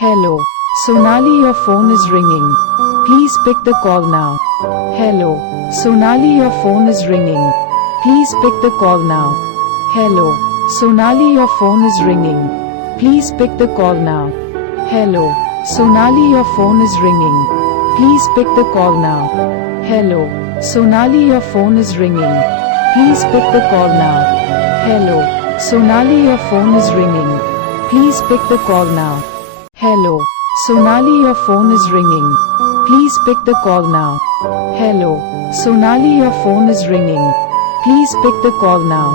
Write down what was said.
Hello. Sonali, your phone is ringing. Please pick the call now. Hello. Sonali, your phone is ringing. Please pick the call now. Hello. Sonali, your phone is ringing. Please pick the call now. Hello. Sonali, your phone is ringing. Please pick the call now. Hello. Sonali, your phone is ringing. Please pick the call now. Hello. Sonali, your phone is ringing. Please pick the call now. Hello. Sonali, your phone is ringing. Please pick the call now. Hello. Sonali, your phone is ringing. Please pick the call now.